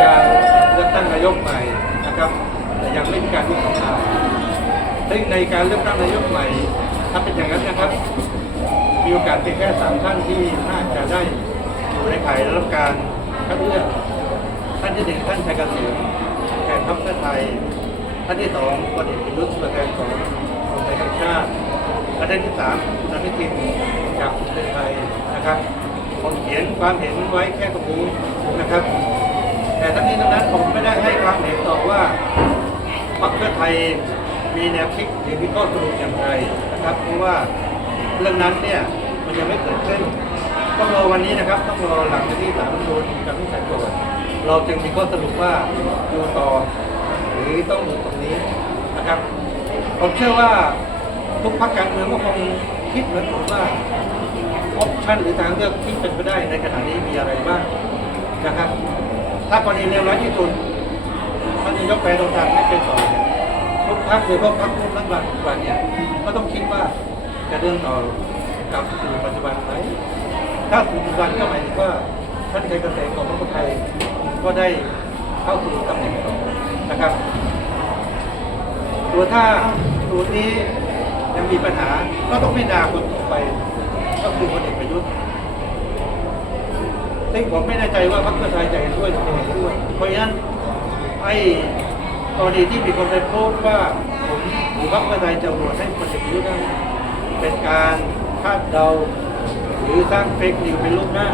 การเลือกตั้งนายกใหม่นะครับ แต่ยังไม่มีการยุบสภาซึ่งในการเลือกตั้งนายกใหม่ ถ้าเป็นอย่างนั้นนะครับ มีโอกาสเพียงแค่สามท่านที่น่าจะได้อยู่ในข่ายรับการคัดเลือกท่านที่หนึ่งท่านชัยเกษมแทนพรรคเพื่อไทย ท่านที่สองพลเอกประยุทธ์ตัวแทนของของไทยทั้งชาติและท่านที่สามคุณอนุทินจากภูมิใจไทยนะครับผมเขียนความเห็นไว้แค่ตรงนี้นะครับ แต่ทั้งนั้นผมไม่ได้ให้ความเห็นต่อว่าพรรคเพื่อไทยมีแนวคิดหรือมีข้อสรุปอย่างไรนะครับ เพราะว่าเรื่องนั้นเนี่ยมันยังไม่เกิดขึ้นต้องรอวันนี้นะครับต้องรอหลังจากที่ศาลรัฐธรรมนูญมีการวินิจฉัยก่อนเราจึงมีข้อสรุปว่าอยู่ต่อ หรือต้องอยู่ตรงนี้นะครับผมเชื่อว่าทุกพรรคการเมืองก็คงคิดเหมือนผมว่าออปชั่นหรือทางเลือกที่เป็นไปได้ในขณะนี้มีอะไรบ้างนะครับ ถ้ากรณีเลวร้ายที่สุดท่านนายกแปรตรงกลางไม่เป็นต่อเนี่ยทุกพรรคหรือพวกพรรคร่วมรัฐบาลปัจจุบันเนี่ยก็ต้องคิดว่าจะเดินต่อกับสู่ปัจจุบันไหมถ้าสู่ปัจจุบันก็หมายถึงว่าท่านชัยเกษมของพรรคไทยก็ได้เข้าสู่ตำแหน่งต่อนะครับ ตัวถ้าตัวนี้ยังมีปัญหาก็ต้องพิจารณาคนต่อไป ก็คือพลเอกประยุทธ์ ซึ่งผมไม่แน่ใจว่าพรรคเพื่อไทยจะเห็นด้วยหรือไม่เห็นด้วย เพราะฉะนั้นไอ้กรณีที่มีคนไปโพสต์ว่าผมหรือพรรคเพื่อไทยจะโหวตให้พลเอกยุทธ์นั้เป็นการคาดเดาหรือสร้างเฟกนิวเป็นลูกหน้า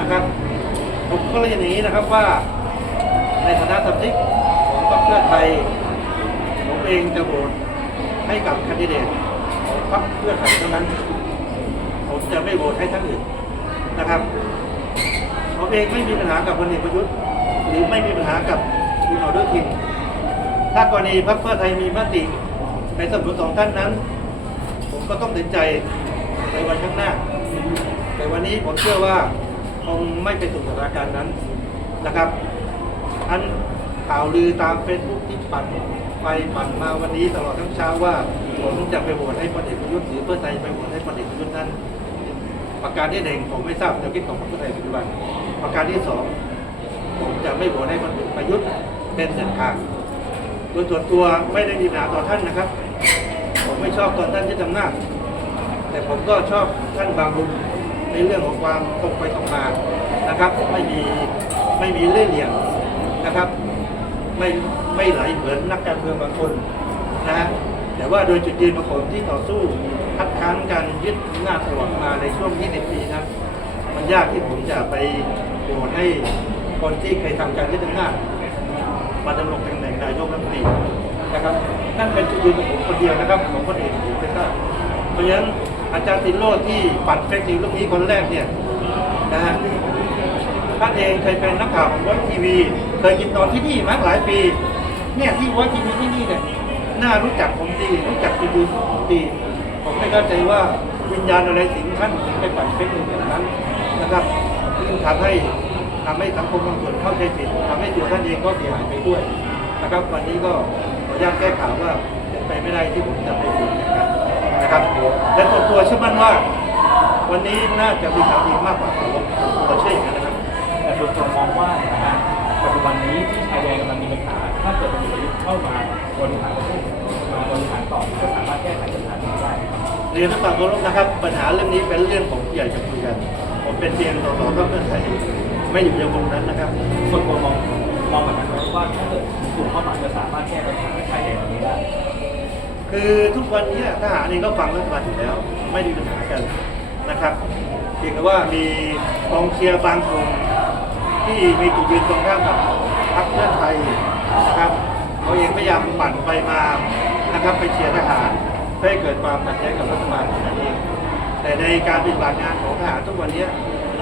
นะครับ ผมก็เลยนอย่างนี้นะครับว่า ในฐานะสมาชิกของพรรคเพื่อไทย ผมเองจะโหวตให้กับคนดิเดตของพรรคเพื่อไทยเท่านั้น ผมจะไม่โหวตให้ท่านอื่นนะครับ ผมเองไม่มีปัญหากับพลเอกประยุทธ์ หรือไม่มีปัญหากับคุณอนุทินถ้ากรณีพรรคเพื่อไทยมีมติในสมุดสองท่านนั้น ผมก็ต้องตัดใจในวันข้างหน้า แต่วันนี้ผมเชื่อว่าคงไม่เป็นสู่สถานการณ์นั้นนะครับ อันข่าวลือตามเฟซบุ๊กที่ปั่นไปปั่นมาวันนี้ตลอดทั้งเช้าว่าผมจะไปโหวตให้พลเอกประยุทธ์หรือเพื่อไทยไปโหวตให้พลเอกประยุทธ์นั้น ประการที่หนึ่งผมไม่ทราบแนวคิดของพรรคเพื่อไทยปัจจุบัน ประการที่สองผมจะไม่โหวตให้พลเอกประยุทธ์เป็นเด็ดขาดโดยส่วนตัวไม่ได้มีปัญหาต่อท่านนะครับ ผมไม่ชอบตอนท่านที่ทำหน้าจแต่ผมก็ชอบท่านบางมุมในเรื่องของความตรงไปตรงมานะครับ ไม่มีไม่มีเล่ห์เหลี่ยมนะครับ ไม่ไม่ไหลเหมือนนักการเมืองบางคนนะฮะแต่ว่าโดยจุดยืนของผมที่ต่อสู้ คัดค้านการยึดอำนาจตลอดมาในช่วง 20 ปีนั้น มันยากที่ผมจะไปโหวตให้คนที่เคยทำการยึดอำนาจมาดำรงตำแหน่งนายกรัฐมนตรีนะครับ นั่นเป็นจุดยืนของผมคนเดียวนะครับของคนเอกผมเป็นได้เพราะฉะนั้นอาจารย์ตินโรดที่ปัดเฟกนิวเรื่องนี้คนแรกเนี่ยนะฮะท่านเองเคยเป็นนักข่าวของวอทีวีเคยกินตอนที่นี่มาหลายปี เนี่ยที่วอทีวีที่นี่เนี่ยน่ารู้จักผมดีรู้จักคุณดูดี ผมไม่เข้าใจว่าวิญญาณอะไรสิงท่านถึงไปปั่นเฟซบุ๊กแบบนั้นนะครับซึ่งทำให้ทำให้สังคมบางส่วนเข้าใจผิดทำให้ตัวท่านเองก็เสียหายไปด้วยนะครับ วันนี้ก็ขออนุญาตแก้ข่าวว่าเป็นไปไม่ได้ที่ผมจะไปพูดอย่างนั้นนะครับและตัวตัวเชื่อมั่นว่า วันนี้น่าจะมีข่าวดีมากกว่าผม ได้ครับเรียนทั้งฝั่งเคารพนะครับ ปัญหาเรื่องนี้เป็นเรื่องของผู้ใหญ่จะคุยกัน ผมเป็นเพียงสสก็เพื่อไทยไม่อยู่ในวงนั้นนะครับส่วนตัวมองมองแบบนั้นไหมว่าถ้าเกิดกลุ่มเข้ามาจะสามารถแก้ปัญหาชายแดนตรงนี้ได้ คือทุกวันนี้ทหารเองก็ฟังรัฐบาลอยู่แล้ว ไม่ได้มีปัญหากันนะครับเพียงแต่ว่ามีกองเชียร์บางกลุ่มที่มีจุดยืนตรงข้ามกับพรรคเพื่อไทยนะครับเขาเองพยายามปั่นไปมานะครับไปเชียร์ทหารเพื่อ ให้เกิดความขัดแย้งกับรัฐบาลนั่นเองแต่ในการปฏิบัติงานของทหารทุกวันนี้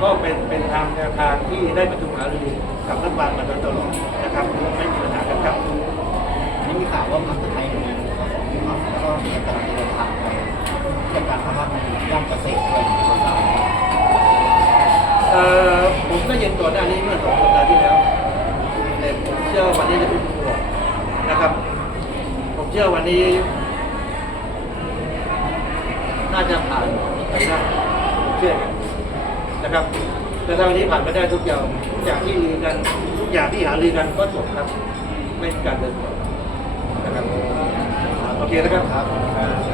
ก็เป็นเป็นทางแนวทางที่ได้ประชุมหารือกับรัฐบาลมาโดยตลอดนะครับไม่มีปัญหากันครับนี่มีข่าวว่าพรรคเพื่อไทยมีครับแล้วก็มีการเดินทางไปเกี่ยวกับการทำงานย่านเกษตรด้วยเขาทราบผมก็เย็นก่อนหน้านี้เมื่อสองสัปดาห์ที่แล้วแต่ผมเชื่อวันนี้จะเป็นตัวนะครับ ผมเชื่อวันนี้ น่าจะผ่านไปได้ผมเชื่ออย่างนั้นะครับแต่ทางนนี้ผ่านไปได้ทุกอย่างทุกอย่างที่ลือกันทุกอย่างที่หารือกันก็จบครับ ไม่มีการเดินต่อนะครับโอเคนะครับครับ